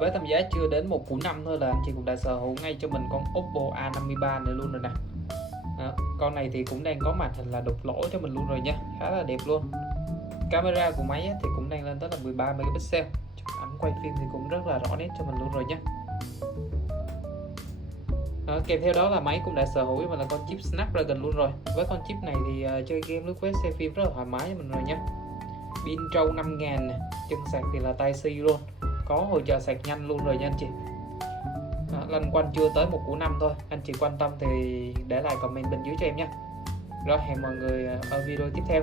Với tầm giá chưa đến 1/5 thôi là anh chị cũng đã sở hữu ngay cho mình con Oppo A53 này luôn rồi nè. Đó, con này thì cũng đang có màn hình là đục lỗ cho mình luôn rồi nha, khá là đẹp luôn. Camera của máy thì cũng đang lên tới là 13 megapixel. Ảnh quay phim thì cũng rất là rõ nét cho mình luôn rồi nha. Đó, kèm theo đó là máy cũng đã sở hữu với mình là con chip Snapdragon luôn rồi. Với con chip này thì chơi game, lướt web, xem phim rất là thoải mái cho mình rồi nha. Pin trâu 5000 nè, chân sạc thì là Type-C luôn, có hỗ trợ sạc nhanh luôn rồi nha anh chị. Đó, lăn quanh chưa tới 1/5 thôi. Anh chị quan tâm thì để lại comment bên dưới cho em nha. Rồi hẹn mọi người ở video tiếp theo.